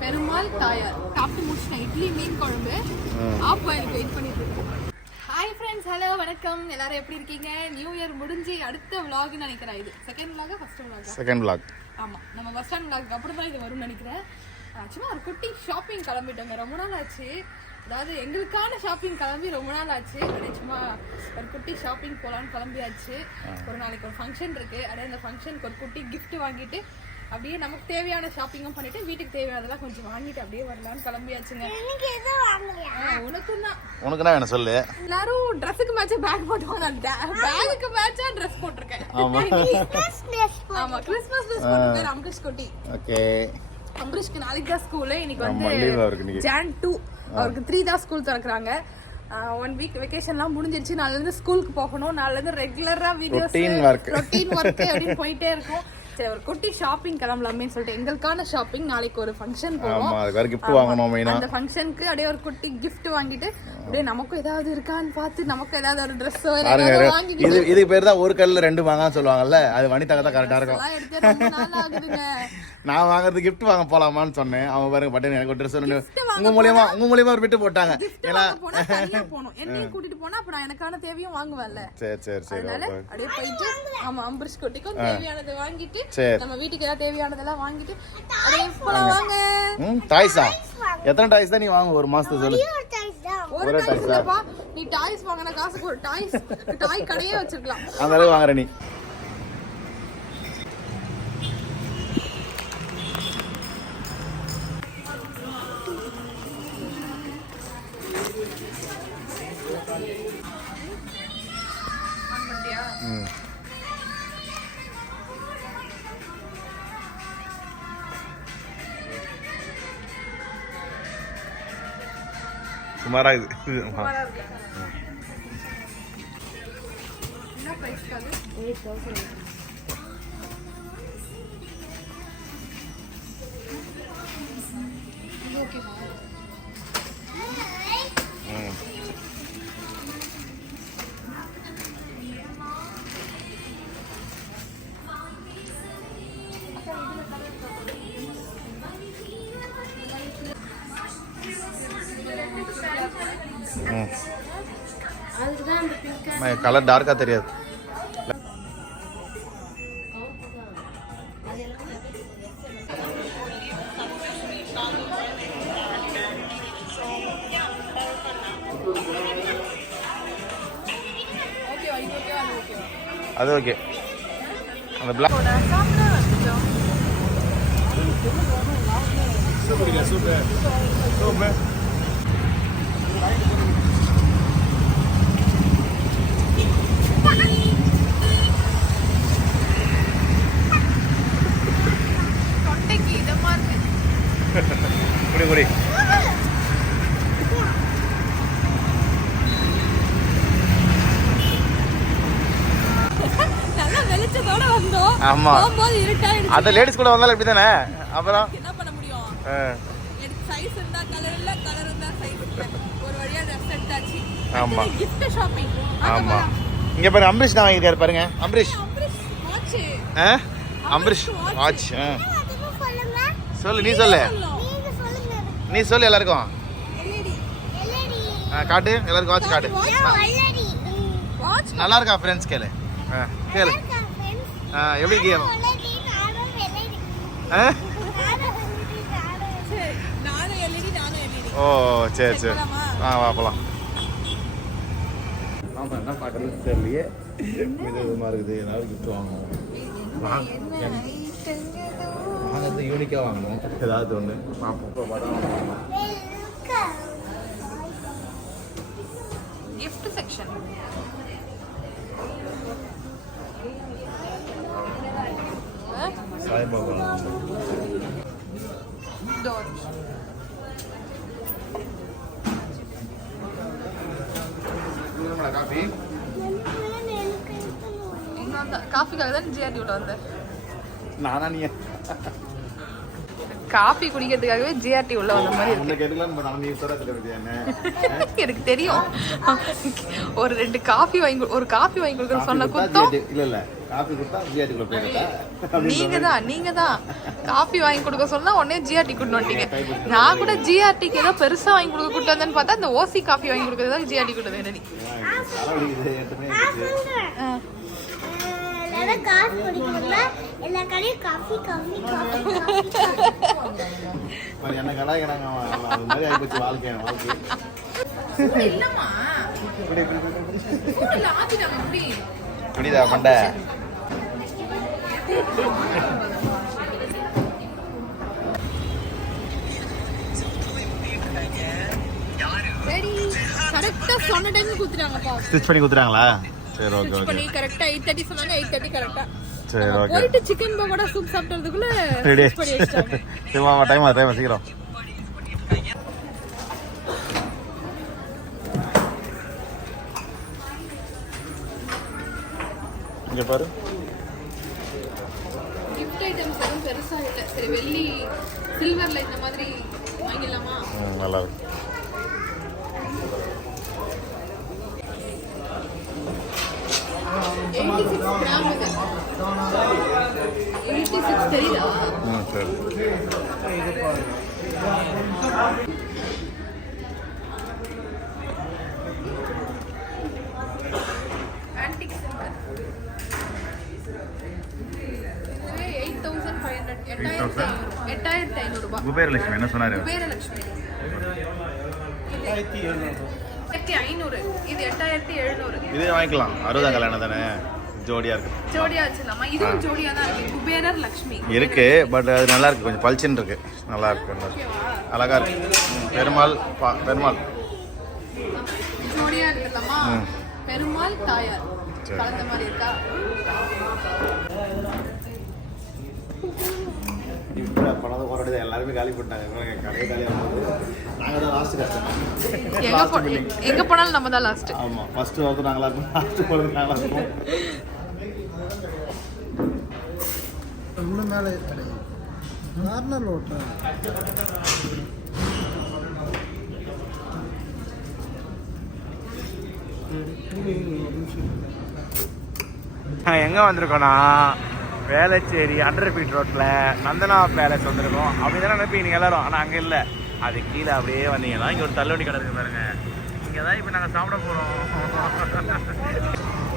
பெருமாள் தாயார். சாப்பிட்டு முடிச்சிட்டேன். இட்லி மீன் குழம்பு. ஆப்பா எனக்கு வெயிட் பண்ணிட்டு இருக்கோம். ஹாய் ஃப்ரெண்ட்ஸ் ஹலோ வணக்கம். எல்லாரும் எப்படி இருக்கீங்க? நியூ இயர் முடிஞ்சு அடுத்த vlogனு நினைக்கிறேன் இது. Second vlog first vlog second vlog. ஆமா. நம்ம பஸ் ஸ்டாண்ட் vlog அப்புறம் தான் இது வரும்னு நினைக்கிறேன். சும்மா ஒரு குட்டி ஷாப்பிங் கிளம்பிட்டோங்க. ரொம்ப நாள் ஆச்சு. அதாவது எங்களுக்கான ஷாப்பிங் கிளம்பி ரொம்ப நாள் ஆச்சு. சும்மா ஒரு குட்டி ஷாப்பிங் போகலான்னு கிளம்பியாச்சு. ஒரு நாளைக்கு ஒரு ஃபங்க்ஷன் இருக்கு. அப்படியே அந்த ஃபங்க்ஷனுக்கு ஒரு குட்டி gift வாங்கிட்டு அப்படியே நமக்கு தேவையான ஷாப்பிங்கும் பண்ணிட்டு வீட்டுக்கு தேவையானதெல்லாம் கொஞ்சம் வாங்கிட்டு அப்படியே வரலாம்னு கிளம்பியாச்சுங்க. உனக்கும் தான். உனக்கு என்ன வேணும் சொல்லு? எல்லாரும் ட்ரெஸ்ஸுக்கு மேட்சா பேக் போட்டுவாங்க நான் பேகுக்கு மேட்சா ட்ரெஸ் போட்டிருக்கேன். ஆமா. ஆமா கிறிஸ்மஸ் ட்ரெஸ் போட்டிருக்கேன் அம்பரீஷ் குட்டி. ஓகே. அம்பரீஷ்க்கு நாளைக்கு தான் ஸ்கூலு இன்னைக்கு வந்து ஜான் டூ அவருக்கு த்ரீ தான் ஸ்கூல் திறக்கிறாங்க. ஒன் வீக் வெக்கேஷன்லாம் முடிஞ்சிருச்சு. நாளைல இருந்து ஸ்கூலுக்கு போகணும். நாளைல இருந்து ரெகுலரா வீடியோஸ். ரொட்டீன் ஒர்க் அப்படின்னு போயிட்டே இருக்கும். சரி ஒரு குட்டி ஷாப்பிங் கிளம்பலாமேன்னு சொல்லிட்டு எங்களுக்கான ஷாப்பிங் நாளைக்கு ஒரு ஃபங்க்ஷன் போவோம். அதுக்கு வாங்கணும் மெயினா அந்த ஃபங்க்ஷனுக்கு அப்படியே ஒரு குட்டி gift வாங்கிட்டு அப்படியே நமக்கும் ஏதாவது இருக்கான்னு பார்த்து நமக்கு ஏதாவது ஒரு ட்ரெஸ் இது இதுக்கு பேர் தான் ஒரு கல்ல ரெண்டு வாங்கன்னு சொல்லுவாங்கல்ல அது வனிதாக்க தான் கரெக்டா இருக்கும். எல்லாம் எடுத்து ரொம்ப நாள் ஆகுதுங்க. நான் வாங்குறது gift வாங்க போலாமான்னு சொன்னேன். அவன் பாருங்க பட்டன் எனக்கு ஒரு ட்ரெஸ் உங்க மூலியமா உங்க மூலியமா ஒரு விட்டு போட்டாங்க. ஏன்னா வாங்க போனா தனியா போகணும் என்னையும் கூட்டிட்டு போனா அப்ப நான் எனக்கான தேவையும் வாங்குவேன்ல. சரி சரி சரி அதனால அப்படியே போயிட்டு ஆமா அம்பரிஷ் குட்டிக்கும் தேவையானதை வாங்கிட்டு சரி. நம்ம வீட்டுக்கு ஏதாவது தேவையானதெல்லாம் வாங்கிட்டு அப்படியே போலாம் வாங்க. ம் டாய்ஸா எத்தனை டாய்ஸ் தான் நீ வாங்க ஒரு மாசத்துக்கு சொல்லு. ஒரு டாய்ஸ் நீ டாய்ஸ் வாங்கின காசுக்கு ஒரு டாய்ஸ் டாய் கடையே வச்சிருக்கலாம். அந்த அளவுக்கு வாங்குற நீ. சுமாரா இது. என்ன கலர் டார்க்கா தெரியாது. அது ஓகே அந்த பிளாக் தொண்டைக்கு இதமா இருக்கு குடி ஆமா. லேடிஸ் கூட வந்தாலும் இப்படி தானே அப்புறம்? என்ன பண்ண முடியும்? எடுத்தாச்சு ஆமா. கிஃப்ட் ஷாப்பிங் ஆமா இங்க பாருங்க அம்பரீஷ் தான் வாங்கியிருக்காரு பாருங்க. அம்பரீஷ் வாட்ச். ஆ? அம்பரீஷ் வாட்ச். ஆ. சொல்லு நீ சொல்லு. நீ சொல்லு. எல்லாருக்கும். காட்டு. எல்லாருக்கும் வாட்ச் காட்டு. வாட்ச் நல்லா இருக்கா ஃப்ரெண்ட்ஸ் கேளு. ஆ, கேளு. ஆ, எப்படி கேம் ஓ சரி சரி. போலாமா? ஆ வா போலாம் ஆமா என்ன? பார்க்கறது தெரியலையே இது விதமாக இருக்குது ஏதாவது கிஃப்ட் வாங்குவோம் வாங்குறது யூனிக்காக வாங்கணும். ஏதாவது ஒன்று பார்ப்போம் இப்போ படம் gift section Saibaba door coffee எங்க வந்த காஃபிக்காக தான் ஜிஆர்டி உள்ள வந்தேன். நானா நீ? காஃபி குடிக்கிறதுக்காகவே ஜிஆர்டி உள்ள வந்த மாதிரி இருக்கு. எனக்கு தெரியும். ஒரு ரெண்டு காஃபி வாங்கி ஒரு காஃபி வாங்கி கொடுக்குற சொன்ன குத்தம். இல்ல இல்ல. காப்பி கொடுத்தா போயிருக்கா? நீங்க தான் நீங்க தான். காஃபி வாங்கி கொடுக்க சொன்னா உடனே ஜிஆர்டி கூட்டு வந்துட்டீங்க. நான் கூட ஜிஆர்டிக்கு ஏதோ பெருசா வாங்கி கொடுக்க கூட்டு வந்தேன்னு பார்த்தா இந்த ஓசி காஃபி வாங்கி கொடுக்கறதா ஜிஆர்டி கூட்டு வந்தேன் நீ தலைவலிக்குது எட்டு மணி ஆயிடுச்சு எல்லாரும் காசு குடிக்கணும்ல? எல்லா கடையும் காஃபி காஃபி காஃபி என்ன கலாய்க்கிறாங்க அவன். அது மாதிரி ஆயிப்போச்சு வாழ்க்கை வாழ்க்கை குடுத்துட்டாங்கப்பா. ஸ்டிச் பண்ணி கொடுத்துறாங்களா சரி ஓகே ஓகே பண்ணி கரெக்டா எயிட் தேர்ட்டி சொன்னாங்க எயிட் தேர்ட்டி கரெக்டா சரி ஓகே போயிட்டு சிக்கன் பகோடா சூப் சாப்பிட்டதுக்குள்ள ரெடி stitch பண்ணி வச்சிட்டாங்க. சரி வா டைம் ஆகுது டைம் சீக்கிரம். இங்க பாரு. கிஃப்ட் ஐட்டம்ஸ் எதுவும் பெருசா இல்ல. சரி வெள்ளி சில்வர்ல இந்த மாதிரி வாங்கிடலாமா? நல்லா இருக்கு. ஐநூறு ரூபாய் குபேரலட்சுமி என்ன சொன்னாரு? குபேரலட்சுமி. எட்டாயிரத்தி ஐநூறு. இது எட்டாயிரத்தி எழுநூறு. இதே வாங்கிக்கலாம். அறுபதாம் கல்யாணம் தானே? ஜோடியா இருக்கு. ஜோடியா வச்சிடலாமா? இதுவும் ஜோடியா தான் இருக்கு. குபேரர் லக்ஷ்மி. இருக்கு பட் அது நல்லா இருக்கு. கொஞ்சம் பளிச்சுன்னு இருக்கு. நல்லா இருக்கு. அழகா இருக்கு. பெருமாள் பெருமாள். ஜோடியா எடுத்துக்கலாமா ம். பெருமாள் தாயார். கலந்த மாதிரி இருக்கா? பணத்தை போராடுது எல்லாருமே காலி பண்ணிட்டாங்க. கடையை காலியாக நாங்கள் தான் லாஸ்ட் கஷ்டம். எங்க போனாலும் நம்ம தான் லாஸ்ட் ஆமாம் ஃபர்ஸ்ட் வந்து நாங்களா இருப்போம் லாஸ்ட் போகிறது இருப்போம் இன்னும் மேலே கிடையாது நார்மல் ஓட்டுறேன் நாங்கள் எங்கே வந்திருக்கோம்னா? வேளச்சேரி அண்டர் பீட் ரோட்டில் நந்தனா பேலஸ் வந்திருக்கோம். அப்படி தானே நினைப்பீங்க நீங்கள் எல்லாரும். ஆனால் அங்கே இல்லை. அது கீழே அப்படியே வந்தீங்கன்னா இங்கே ஒரு தள்ளுவண்டி கடை இருக்கு பாருங்க. இங்கே தான் இப்போ நாங்கள் சாப்பிட போகிறோம்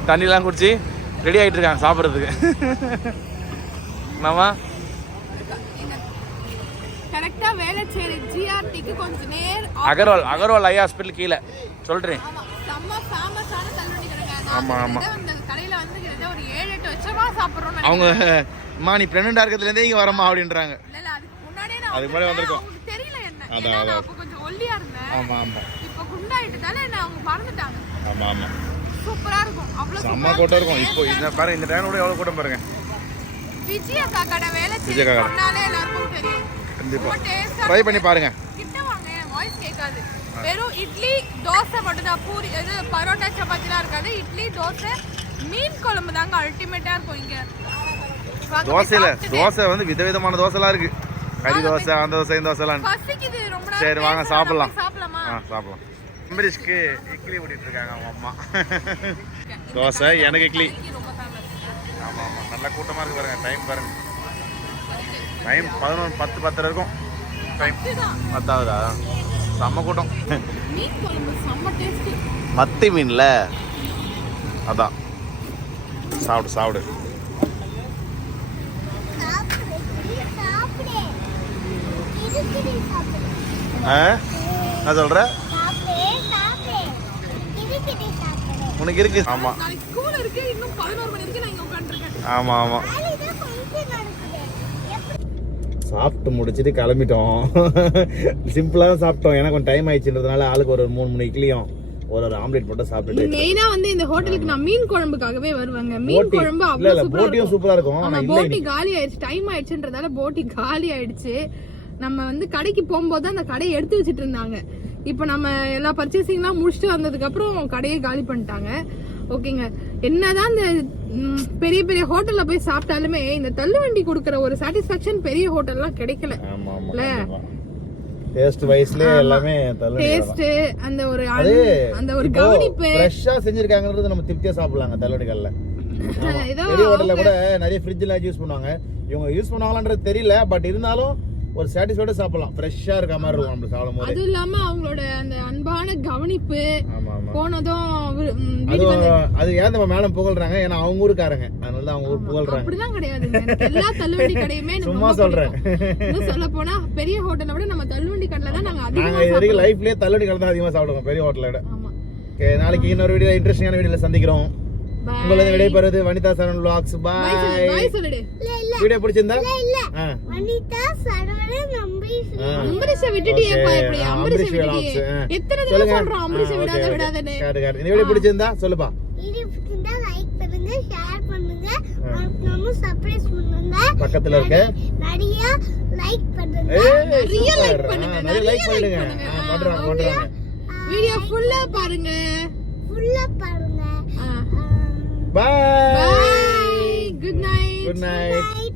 தண்ணிலாம் குடிச்சு ரெடி ஆகிட்டு இருக்காங்க சாப்பிட்றதுக்கு. என்னம்மா? அகர்வால் அகர்வால் ஐ ஹாஸ்பிட்டல் கீழே. சொல்கிறேன் ஆமா செம்ம அவங்க அம்மா நீ ப்ரெக்னெண்டாக இருக்கிறதுலேருந்தே இங்கே வரமா அப்படின்றாங்க. அதுக்கு முன்னாடி வந்திருக்கோம். அவங்களுக்கு தெரியல என்ன. அதான், இருந்தேன். ஆமாம் ஆமாம் இப்ப குண்டாயிட்டதால என்ன அவங்க மறந்துட்டாங்க. ஆமாம் ஆமாம் சூப்பரா இருக்கும். அவ்வளவு செம்ம கூட்டம் இருக்கும். இப்போ இந்த பாருங்க. இந்த டைம் கூட எவ்வளோ கூட்டம் பாருங்க. விஜய் அக்கா கடை வேலை விஜய் அக்கா கடை. எல்லாருக்கும் தெரியும். கண்டிப்பா. ரொம்ப டேஸ்டா ட்ரை பண்ணி பாருங்க. கிட்ட வாங்க வாய்ஸ் கேட்காது. வெறும் இட்லி தோசை மட்டும் தான் பூரி இது பரோட்டா சப்பாத்திலாம் இருக்காது. இட்லி தோசை மீன் குழம்பு தாங்க அல்டிமேட்டா இருக்கும் இங்க. தோசையில. தோசை வந்து விதவிதமான தோசைலாம் இருக்கு. கறி தோசை அந்த தோசை இந்த தோசைலாம் பசிக்குது ரொம்ப நேரம் சரி வாங்க சாப்பிடலாம். ஆ சாப்பிடலாம். அம்பரீஷ்க்கு இட்லி ஓட்டிட்டு இருக்காங்க அவங்க அம்மா. தோசை எனக்கு இட்லி. இட்லி ரொம்ப ஃபேமஸ் ஆமாம் ஆமாம் நல்ல கூட்டமாக இருக்கு பாருங்க டைம் பாருங்க. டைம் பதினொன்று பத்து பத்தரை இருக்கும். டைம் பத்தாவதா? செம்ம கூட்டம். மீன் குழம்பு செம்ம டேஸ்டி மத்தி மீன்ல? அதான். சாப்பிடு சாப்பிடு. என்ன சொல்ற? உனக்கு இருக்கு. ஆமா. ஆமா ஆமா. ஆமாம் ஆமாம் சாப்பிட்டு முடிச்சிட்டு கிளம்பிட்டோம். சிம்பிளாக சாப்பிட்டோம். எனக்கு கொஞ்சம் டைம் ஆயிடுச்சுன்றதுனால ஆளுக்கு ஒரு மூணு மணி இட்லியும் ஒரு ஒரு ஆம்லெட் போட்டு சாப்பிட்டுட்டு மெயினா வந்து இந்த ஹோட்டலுக்கு நான் மீன் குழம்புக்காகவே வருவாங்க. மீன் குழம்பு அவ்வளவு போட்டியும் இருக்கும். சூப்பரா இருக்கும். ஆனா போட்டி காலி ஆயிடுச்சு. டைம் ஆயிடுச்சுன்றதால போட்டி காலி ஆயிடுச்சு. நம்ம வந்து கடைக்கு போகும்போது அந்த கடையை எடுத்து வச்சிட்டு இருந்தாங்க. இப்போ நம்ம எல்லா பர்ச்சேசிங்லாம் முடிச்சுட்டு வந்ததுக்கு அப்புறம் கடையை காலி பண்ணிட்டாங்க. ஓகேங்க. என்னதான் இந்த பெரிய பெரிய ஹோட்டல்ல போய் சாப்பிட்டாலுமே இந்த தள்ளுவண்டி கொடுக்கற ஒரு சாட்டிஸ்பாக்சன் பெரிய ஹோட்டல்லாம் கிடைக்கல? டேஸ்ட் வைஸ்லயே எல்லாமே. டேஸ்ட் அந்த ஒரு அந்த ஒரு கவனிப்பு. ஃப்ரெஷ்ஷா செஞ்சிருக்காங்கன்றது நம்ம திருப்தியா சாப்பிடலாங்க தள்ளுவண்டி கடையில ஏதோ பெரிய ஹோட்டல்ல கூட நிறைய ஃப்ரிட்ஜ்ல யூஸ் பண்ணுவாங்க. இவங்க யூஸ் பண்ணுவாங்களான்றது தெரியல பட் இருந்தாலும் ஒரு சாட்டிஸ்ஃபைடா சாப்பிடலாம். ஃப்ரெஷ்ஷா இருக்க மாதிரி இருக்கும் நம்ம சாப்பிடும் போது அதுவும் இல்லாம அவங்களோட அந்த அன்பான கவனிப்பு போனதும் அது அது ஏன் நம்ம மேடம் புகழ்றாங்க? ஏன்னா அவங்க ஊருக்காரங்க. அதனால தான் அவங்க ஊர் புகழ்றாங்க. அப்படிலாம் கிடையாதுங்க எனக்கு எல்லா தள்ளுவண்டி கடையுமே சும்மா சொல்றேன். சொல்ல போனா பெரிய ஹோட்டலை விட நம்ம தள்ளுவண்டி கடையில தான் நாங்க அதிகமா இது வரைக்கும். லைஃப்லயே தள்ளுவண்டி கடை தான் அதிகமா சாப்பிடுவோம் பெரிய ஹோட்டலை விட. நாளைக்கு இன்னொரு வீடியோ இன்ட்ரெஸ்டிங்கான வீடியோல சந்திக்கிறோம். உங்களது விடைபெறுவது வனிதா Bye. சொல்லு, பாய் சொல்லுடு. இல்ல வீடியோ பிடிச்சிருந்தா? இல்ல வனிதா சரவணன். அம்பரீஷ விட்டுட்டியே Okay, பா இப்படி ஆ, அம்பரீஷ விட்டுட்டியே. எத்தனை தடவை சொல்றோம் அம்பரீஷ விடாத. விடாதன்னு. இந்த வீடியோ பிடிச்சிருந்தா சொல்லுப்பா. வீடியோ பிடிச்சிருந்தா லைக் பண்ணுங்க ஷேர் பண்ணுங்க. நம்ம சர்ப்ரைஸ் பண்ணுங்க. பக்கத்துல இருக்க. நிறைய லைக் பண்ணுங்க. நிறைய ஆ, பண்ணுங்க, நிறைய லைக் பண்ணுங்க. பண்றாங்க okay. பண்றாங்க வீடியோ ஃபுல்லா பாருங்க. ஃபுல்லா பாருங்க. Bye. Bye. Good night. Good night. Good night.